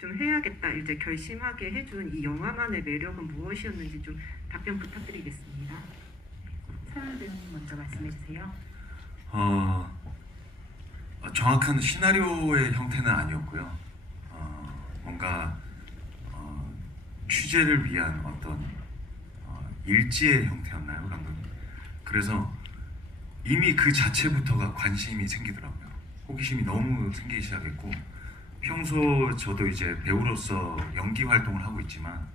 좀 해야겠다 이제 결심하게 해준 이 영화만의 매력은 무엇이었는지 좀 답변 부탁드리겠습니다. 서현 배우님 먼저 말씀해 주세요. 정확한 시나리오의 형태는 아니었고요. 뭔가 취재를 위한 어떤 일지의 형태였나요, 감독님? 그래서 이미 그 자체부터가 관심이 생기더라고요. 호기심이 너무 생기기 시작했고, 평소 저도 이제 배우로서 연기 활동을 하고 있지만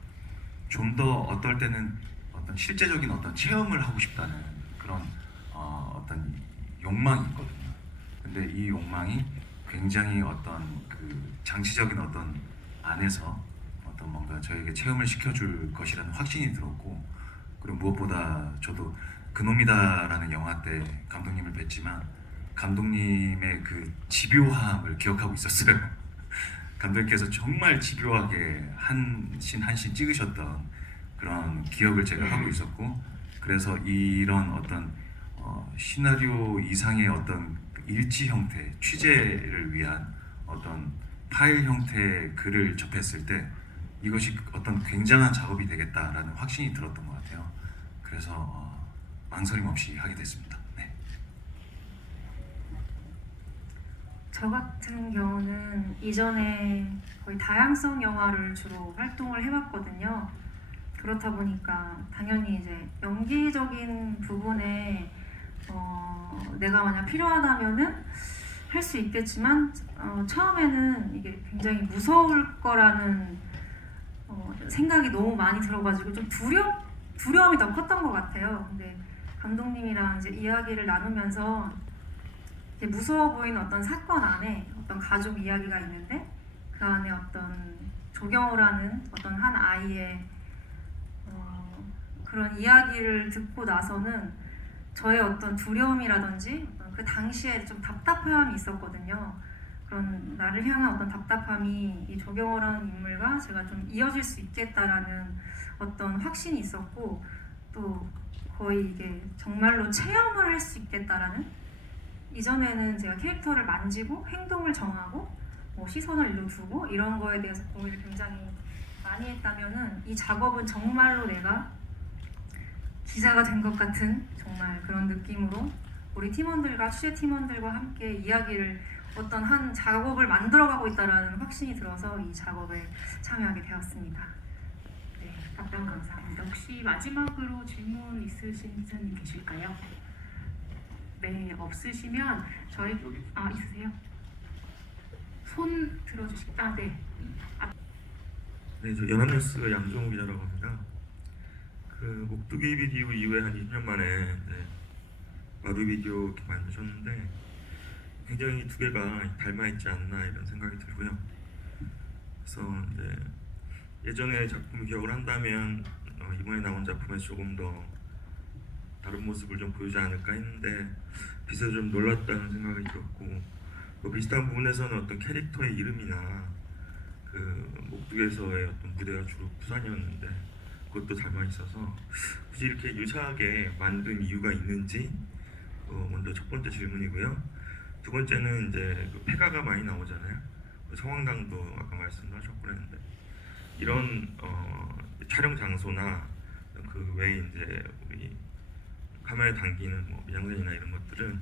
좀 더 어떨 때는 어떤 실제적인 어떤 체험을 하고 싶다는 그런 어떤 욕망이 있거든요. 근데 이 욕망이 굉장히 어떤 그 장치적인 어떤 안에서 어떤 뭔가 저에게 체험을 시켜줄 것이라는 확신이 들었고, 그리고 무엇보다 저도 그놈이다라는 영화 때 감독님을 뵀지만 감독님의 그 집요함을 기억하고 있었어요. 감독님께서 정말 집요하게 한 씬 한 씬 찍으셨던 그런 기억을 제가 하고 있었고, 그래서 이런 어떤 시나리오 이상의 어떤 일지 형태, 취재를 위한 어떤 파일 형태의 글을 접했을 때 이것이 어떤 굉장한 작업이 되겠다라는 확신이 들었던 것 같아요. 그래서 망설임 없이 하게 됐습니다. 네. 저 같은 경우는 이전에 거의 다양성 영화를 주로 활동을 해봤거든요. 그렇다 보니까 당연히 이제 연기적인 부분에 내가 만약 필요하다면은 할 수 있겠지만 처음에는 이게 굉장히 무서울 거라는 생각이 너무 많이 들어가지고 좀 두려움이 더 컸던 것 같아요. 근데 감독님이랑 이제 이야기를 나누면서 이렇게 무서워 보이는 어떤 사건 안에 어떤 가족 이야기가 있는데 그 안에 어떤 조경호라는 어떤 한 아이의 그런 이야기를 듣고 나서는 저의 어떤 두려움이라든지 그 당시에 좀 답답함이 있었거든요. 그런 나를 향한 어떤 답답함이 이 조경호라는 인물과 제가 좀 이어질 수 있겠다라는 어떤 확신이 있었고, 또 거의 이게 정말로 체험을 할 수 있겠다라는, 이전에는 제가 캐릭터를 만지고 행동을 정하고 뭐 시선을 일로 두고 이런 거에 대해서 고민을 굉장히 많이 했다면은 이 작업은 정말로 내가 기자가 된 것 같은 정말 그런 느낌으로 우리 팀원들과 취재 팀원들과 함께 이야기를 어떤 한 작업을 만들어가고 있다라는 확신이 들어서 이 작업에 참여하게 되었습니다. 네, 답변 감사합니다. 혹시 마지막으로 질문 있으신 기자님 계실까요? 네, 없으시면 저희 있으세요? 손 들어주실까? 네. 네, 저 연합뉴스 양정우 기자라고 합니다. 그 목두기 비디오 이후에 한 2년 만에 마루 비디오 이렇게 만드셨는데 굉장히 두 개가 닮아 있지 않나 이런 생각이 들고요. 그래서 이제 예전의 작품 기억을 한다면 이번에 나온 작품에서 조금 더 다른 모습을 좀 보이지 않을까 했는데 비슷해서 좀 놀랐다는 생각이 들었고, 또 비슷한 부분에서는 어떤 캐릭터의 이름이나 그 목두에서의 어떤 무대가 주로 부산이었는데 그것도 닮아 있어서 굳이 이렇게 유사하게 만든 이유가 있는지 먼저 첫 번째 질문이고요. 두 번째는 이제 그 폐가가 많이 나오잖아요. 성황당도 아까 말씀도 하셨고 그랬는데 이런 촬영 장소나 그 외에 이제 우리 카메라에 당기는 뭐 미장센이나 이런 것들은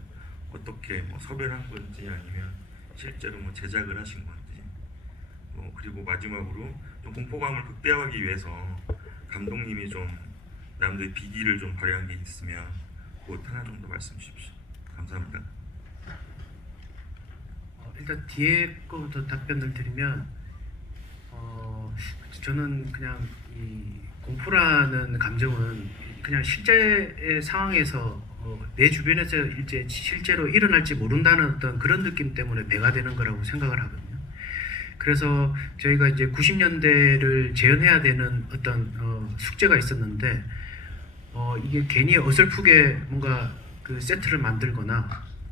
어떻게 뭐 섭외를 한 건지 아니면 실제로 뭐 제작을 하신 건지, 그리고 마지막으로 좀 공포감을 극대화하기 위해서 감독님이 좀 남들의 비기를 좀 발휘한 게 있으면 그것 하나 정도 말씀 주십시오. 감사합니다. 일단 뒤에 거부터 답변을 드리면 저는 그냥 이 공포라는 감정은 그냥 실제의 상황에서 내 주변에서 이제 실제로 일어날지 모른다는 어떤 그런 느낌 때문에 배가 되는 거라고 생각을 하거든요. 그래서 저희가 이제 90년대를 재현해야 되는 어떤 숙제가 있었는데 이게 괜히 어설프게 뭔가 그 세트를 만들거나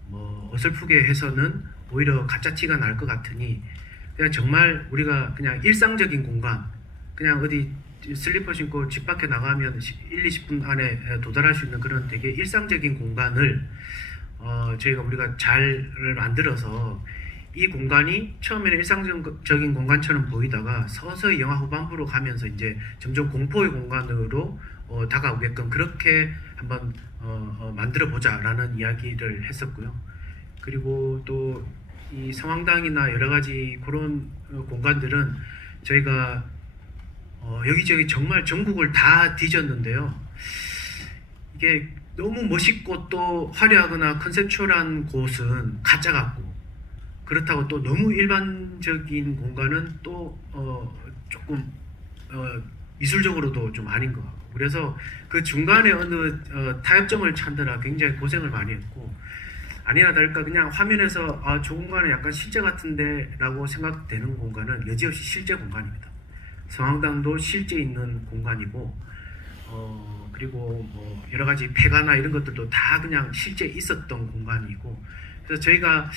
뭐 어설프게 해서는 오히려 가짜 티가 날 것 같으니 그냥 정말 우리가 그냥 일상적인 공간, 그냥 어디 슬리퍼 신고 집 밖에 나가면 1, 20분 안에 도달할 수 있는 그런 되게 일상적인 공간을 우리가 잘 만들어서 이 공간이 처음에는 일상적인 공간처럼 보이다가 서서히 영화 후반부로 가면서 이제 점점 공포의 공간으로 다가오게끔 그렇게 한번 만들어 보자라는 이야기를 했었고요. 그리고 또 이 성황당이나 여러 가지 그런 공간들은 저희가 여기저기 정말 전국을 다 뒤졌는데요. 이게 너무 멋있고 또 화려하거나 컨셉추얼한 곳은 가짜 같고, 그렇다고 또 너무 일반적인 공간은 또 조금 미술적으로도 좀 아닌 것 같고, 그래서 그 중간에 어느 타협점을 찾느라 굉장히 고생을 많이 했고, 아니나 다를까 그냥 화면에서 저 공간은 약간 실제 같은데 라고 생각되는 공간은 여지없이 실제 공간입니다. 성황당도 실제 있는 공간이고, 그리고 뭐 여러 가지 폐가나 이런 것들도 다 그냥 실제 있었던 공간이고, 그래서 저희가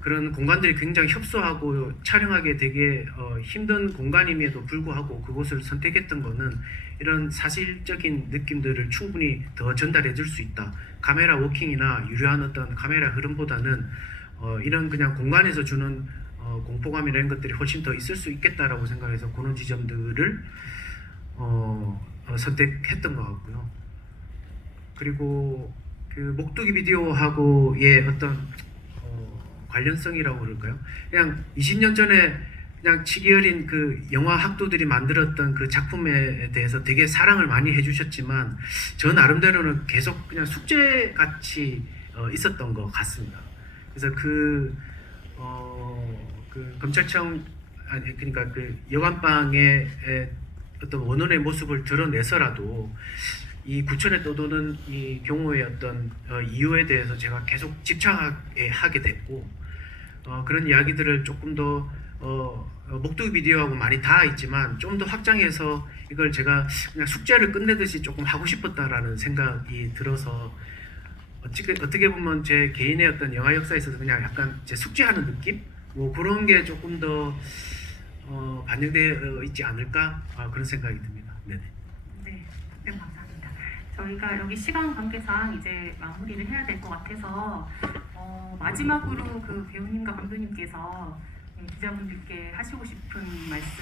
그런 공간들이 굉장히 협소하고 촬영하기 되게 힘든 공간임에도 불구하고 그곳을 선택했던 거는 이런 사실적인 느낌들을 충분히 더 전달해 줄 수 있다. 카메라 워킹이나 유려한 어떤 카메라 흐름보다는 이런 그냥 공간에서 주는 공포감이나 이런 것들이 훨씬 더 있을 수 있겠다라고 생각해서 그런 지점들을 선택했던 것 같고요. 그리고 그 목도기 비디오하고의 어떤 관련성이라고 그럴까요? 그냥 20년 전에 그냥 치기 어린 그 영화 학도들이 만들었던 그 작품에 대해서 되게 사랑을 많이 해주셨지만 저 나름대로는 계속 그냥 숙제 같이 있었던 것 같습니다. 그래서 그 검찰청 그러니까 그 여관방의 어떤 원혼의 모습을 드러내서라도 이 구천에 떠도는 이 경우의 어떤 이유에 대해서 제가 계속 집착하게 됐고, 그런 이야기들을 조금 더 목도기 비디오하고 많이 닿아 있지만 좀 더 확장해서 이걸 제가 그냥 숙제를 끝내듯이 조금 하고 싶었다라는 생각이 들어서 어떻게 보면 제 개인의 어떤 영화 역사에 있어서 그냥 약간 제 숙제하는 느낌? 뭐 그런 게 조금 더 반영되어 있지 않을까 그런 생각이 듭니다. 네네. 네, 답변 감사합니다. 저희가 여기 시간 관계상 이제 마무리를 해야 될 것 같아서 마지막으로 그 배우님과 감독님께서 기자분들께 하시고 싶은 말씀